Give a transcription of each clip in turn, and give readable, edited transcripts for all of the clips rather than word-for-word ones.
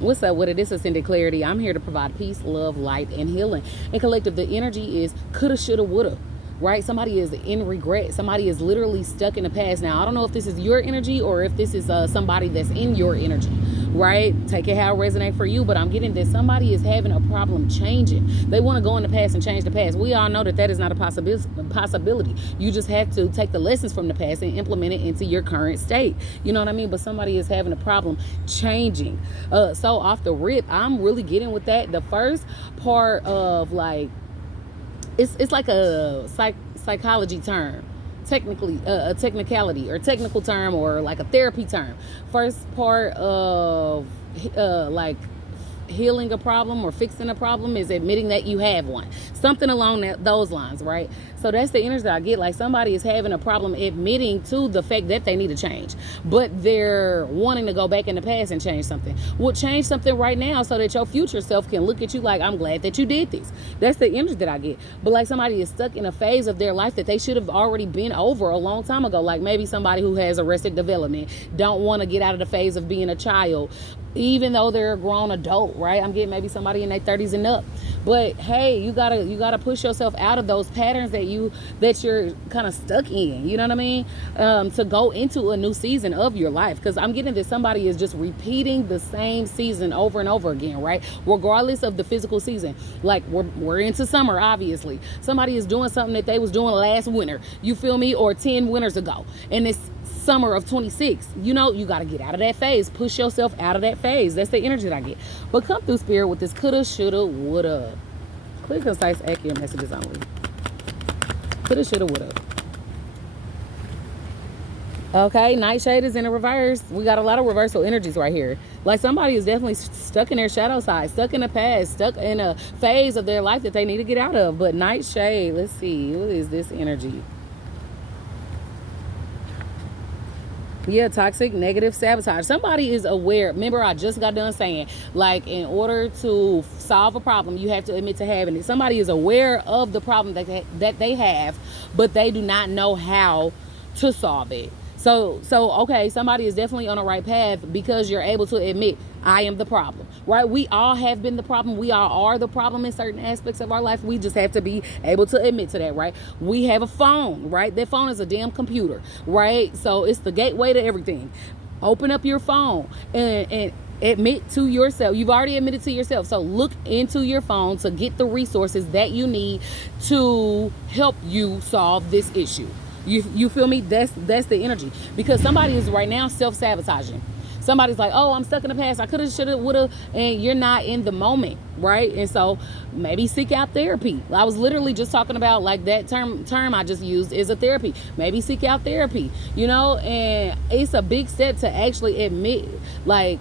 What's up with it? This is Ascended Clarity. I'm here to provide peace, love, light, and healing. And collective, the energy is coulda, shoulda, woulda. Right? Somebody is in regret. Somebody is literally stuck in the past. Now, I don't know if this is your energy or if this is somebody that's in your energy. Right? Take it how it resonates for you. But I'm getting that somebody is having a problem changing. They want to go in the past and change the past. We all know that that is not a possibility. You just have to take the lessons from the past and implement it into your current state. You know what I mean? But somebody is having a problem changing. So off the rip, I'm really getting with that. The first part of like, it's like a psychology term, technically a technicality or technical term or like a therapy term. First part of like healing a problem or fixing a problem is admitting that you have one, something along those lines, right? So that's the energy that I get. Like somebody is having a problem admitting to the fact that they need to change, but they're wanting to go back in the past and change something. Well, change something right now so that your future self can look at you like, I'm glad that you did this. That's the energy that I get. But like somebody is stuck in a phase of their life that they should have already been over a long time ago. Like maybe somebody who has arrested development, don't want to get out of the phase of being a child, even though they're a grown adult, right? I'm getting maybe somebody in their 30s and up. But hey, you gotta push yourself out of those patterns that you're kind of stuck in. You know what I mean? To go into a new season of your life. Because I'm getting that somebody is just repeating the same season over and over again, right? Regardless of the physical season. Like we're into summer, obviously. Somebody is doing something that they was doing last winter. You feel me? Or 10 winters ago. And it's summer of 26. You know, you got to get out of that phase. Push yourself out of that phase. That's the energy that I get. But come through, spirit, with this coulda, shoulda, woulda. Clear, concise, accurate messages only. Coulda, shoulda, woulda. Okay, Nightshade is in a reverse. We got a lot of reversal energies right here. Like somebody is definitely stuck in their shadow side, stuck in the past, stuck in a phase of their life that they need to get out of. But Nightshade, let's see. What is this energy? Yeah, toxic, negative, sabotage. Somebody is aware. Remember, I just got done saying, like, in order to solve a problem, you have to admit to having it. Somebody is aware of the problem that they have, but they do not know how to solve it. So okay, somebody is definitely on the right path because you're able to admit, I am the problem, right? We all have been the problem. We all are the problem in certain aspects of our life. We just have to be able to admit to that, right? We have a phone, right? That phone is a damn computer, right? So it's the gateway to everything. Open up your phone and admit to yourself. You've already admitted to yourself. So look into your phone to get the resources that you need to help you solve this issue. You feel me? That's the energy. Because somebody is right now self-sabotaging. Somebody's like, oh, I'm stuck in the past. I coulda, shoulda, woulda, and you're not in the moment, right? And so maybe seek out therapy. I was literally just talking about like that term I just used is a therapy. Maybe seek out therapy, you know, and it's a big step to actually admit like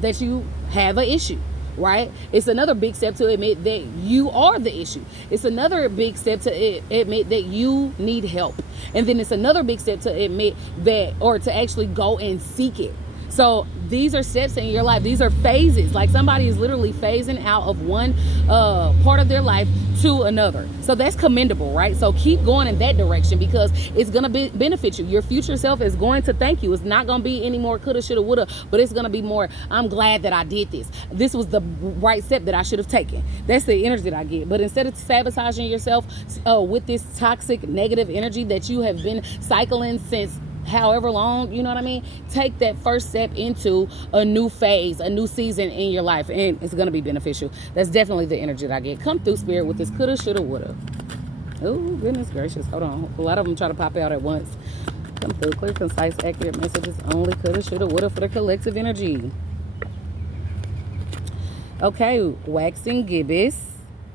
that you have an issue. Right? It's another big step to admit that you are the issue. It's another big step to admit that you need help. And then it's another big step to admit that, or to actually go and seek it. So these are steps in your life. These are phases. Like somebody is literally phasing out of one part of their life to another. So that's commendable, right? So keep going in that direction because it's going to benefit you. Your future self is going to thank you. It's not going to be any more coulda, shoulda, woulda, but it's going to be more, I'm glad that I did this. This was the right step that I should have taken. That's the energy that I get. But instead of sabotaging yourself with this toxic, negative energy that you have been cycling since however long, you know what I mean, take that first step into a new phase, a new season in your life, and it's going to be beneficial. That's definitely the energy that I get. Come through, spirit, with this coulda, shoulda, woulda. Oh goodness gracious, hold on, a lot of them try to pop out at once. Come through, clear, concise, accurate messages only. Coulda, shoulda, woulda for the collective energy. Okay, waxing gibbous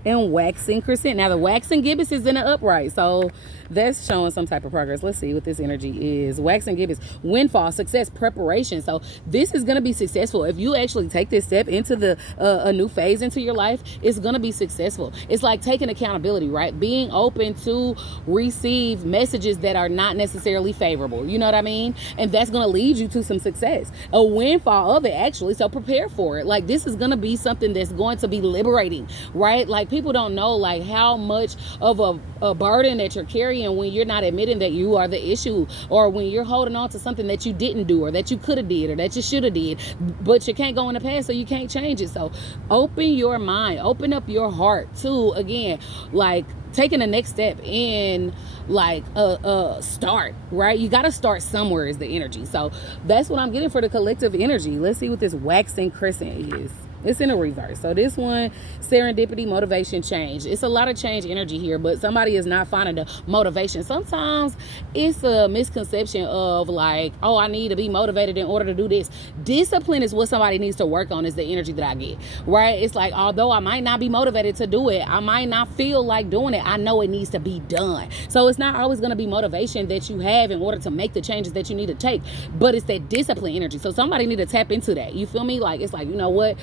and waxing crescent. Now the waxing gibbous is in the upright, so that's showing some type of progress. Let's see what this energy is. Waxing gibbous, windfall, success, preparation. So this is going to be successful. If you actually take this step into the a new phase into your life, it's going to be successful. It's like taking accountability, right? Being open to receive messages that are not necessarily favorable. You know what I mean? And that's going to lead you to some success, a windfall of it actually. So prepare for it. Like this is going to be something that's going to be liberating, right? Like people don't know like how much of a burden that you're carrying when you're not admitting that you are the issue, or when you're holding on to something that you didn't do, or that you could have did, or that you should have did, but you can't go in the past, so you can't change it. So open your mind, open up your heart to, again, like taking the next step in like a start, right? You got to start somewhere is the energy. So that's what I'm getting for the collective energy. Let's see what this waxing crescent is. It's in a reverse. So this one, serendipity, motivation, change. It's a lot of change energy here, but somebody is not finding the motivation. Sometimes it's a misconception of like, oh, I need to be motivated in order to do this. Discipline is what somebody needs to work on, is the energy that I get, right? It's like, although I might not be motivated to do it, I might not feel like doing it, I know it needs to be done. So it's not always going to be motivation that you have in order to make the changes that you need to take, but it's that discipline energy. So somebody need to tap into that. You feel me? Like, it's like, you know what?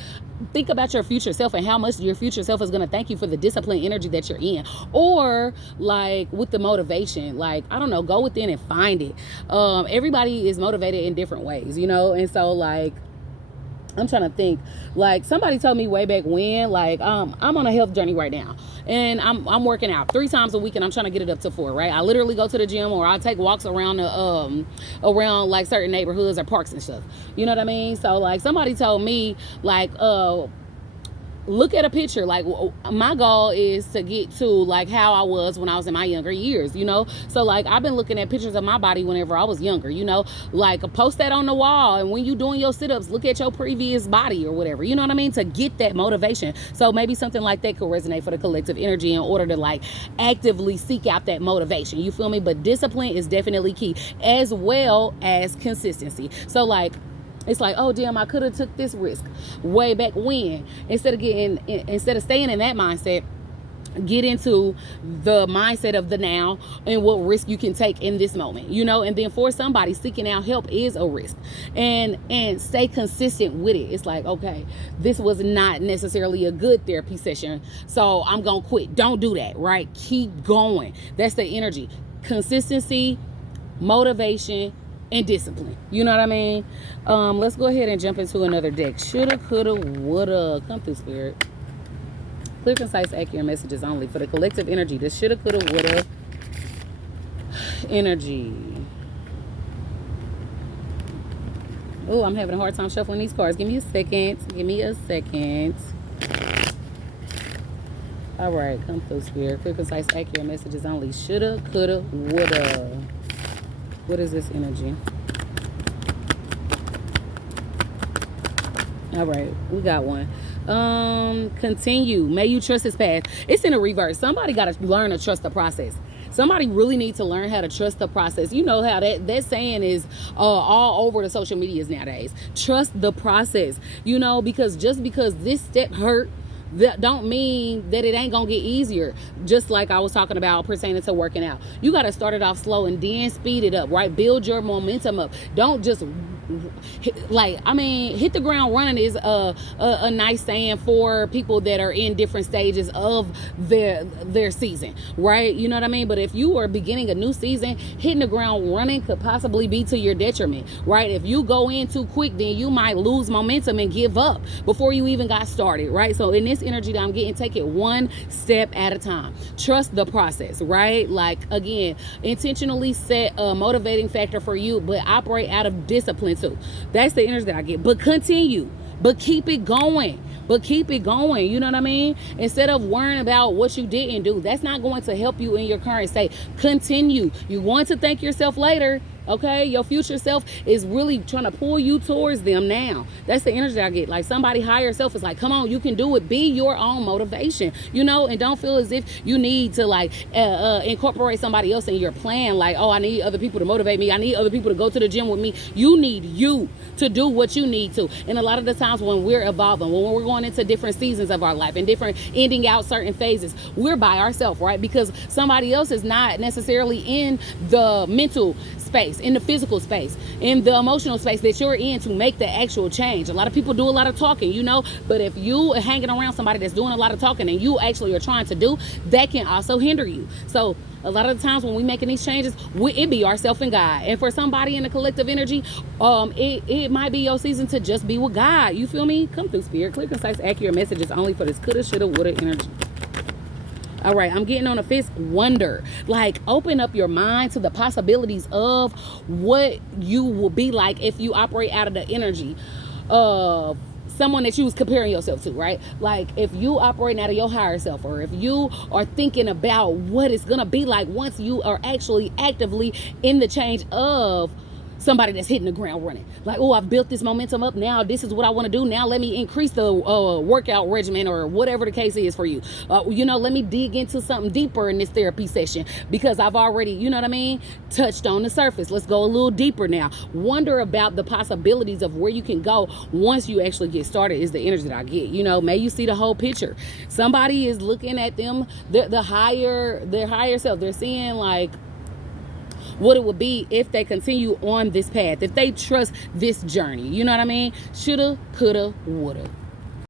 Think about your future self and how much your future self is going to thank you for the discipline energy that you're in. Or like with the motivation, like, I don't know, go within and find it. Everybody is motivated in different ways, you know? And so like, I'm trying to think, like somebody told me way back when, like, I'm on a health journey right now, and I'm working out 3 times a week, and I'm trying to get it up to 4, right? I literally go to the gym, or I take walks around the around like certain neighborhoods or parks and stuff. You know what I mean? So like somebody told me like look at a picture. Like, my goal is to get to like how I was when I was in my younger years, you know? So like, I've been looking at pictures of my body whenever I was younger, you know, like post that on the wall. And when you doing your sit-ups, look at your previous body or whatever, you know what I mean? To get that motivation. So maybe something like that could resonate for the collective energy in order to like actively seek out that motivation. You feel me? But discipline is definitely key, as well as consistency. So like, it's like, oh damn, I could have took this risk way back when. Instead of staying in that mindset, get into the mindset of the now and what risk you can take in this moment, you know? And then for somebody, seeking out help is a risk, and stay consistent with it. It's like, okay, this was not necessarily a good therapy session, so I'm gonna quit. Don't do that, right? Keep going. That's the energy. Consistency, motivation, and discipline. You know what I mean? Let's go ahead and jump into another deck. Shoulda, coulda, woulda. Come through, Spirit. Clear, concise, accurate messages only for the collective energy. The shoulda, coulda, woulda energy. Oh, I'm having a hard time shuffling these cards. Give me a second. Give me a second. All right, come through, Spirit. Clear, concise, accurate messages only. Shoulda, coulda, woulda. What is this energy? All right, we got one. Continue. May you trust his path. It's in a reverse. Somebody got to learn to trust the process. Somebody really needs to learn how to trust the process. You know how that saying is all over the social medias nowadays. Trust the process. You know, because just because this step hurt, that don't mean that it ain't gonna get easier. Just like I was talking about pertaining to working out, you got to start it off slow and then speed it up, right? Build your momentum up. Don't just hit the ground running is a nice saying for people that are in different stages of their season, right? You know what I mean? But if you are beginning a new season, hitting the ground running could possibly be to your detriment, right? If you go in too quick, then you might lose momentum and give up before you even got started, right? So in this energy that I'm getting, take it one step at a time. Trust the process, right? Like, again, intentionally set a motivating factor for you, but operate out of discipline too. That's the energy that I get. But continue, but keep it going. You know what I mean? Instead of worrying about what you didn't do, that's not going to help you in your current state. Continue. You're going to thank yourself later. Okay, your future self is really trying to pull you towards them now. That's the energy I get. Like, somebody higher self is like, come on, you can do it. Be your own motivation, you know, and don't feel as if you need to like incorporate somebody else in your plan. Like, oh, I need other people to motivate me. I need other people to go to the gym with me. You need you to do what you need to. And a lot of the times when we're evolving, when we're going into different seasons of our life and different ending out certain phases, we're by ourselves, right? Because somebody else is not necessarily in the mental space, in the physical space, in the emotional space that you're in to make the actual change. A lot of people do a lot of talking, you know, but if you are hanging around somebody that's doing a lot of talking and you actually are trying to do, that can also hinder you. So a lot of the times when we making these changes, it be ourself and God. And for somebody in the collective energy, it might be your season to just be with God. You feel me? Come through, Spirit. Clear, concise, accurate messages only for this coulda, shoulda, woulda energy. All right, I'm getting on a fist. Wonder. Like, open up your mind to the possibilities of what you will be like if you operate out of the energy of someone that you was comparing yourself to, right? Like, if you operating out of your higher self, or if you are thinking about what it's gonna be like once you are actually actively in the change of somebody that's hitting the ground running. Like, oh, I've built this momentum up. Now this is what I want to do. Now let me increase the workout regimen, or whatever the case is for you. Let me dig into something deeper in this therapy session, because I've already, you know what I mean, touched on the surface. Let's go a little deeper now. Wonder about the possibilities of where you can go once you actually get started, is the energy that I get. May you see the whole picture. Somebody is looking at them, their higher self. They're seeing like what it would be if they continue on this path, if they trust this journey. You know what I mean? Shoulda, coulda, woulda.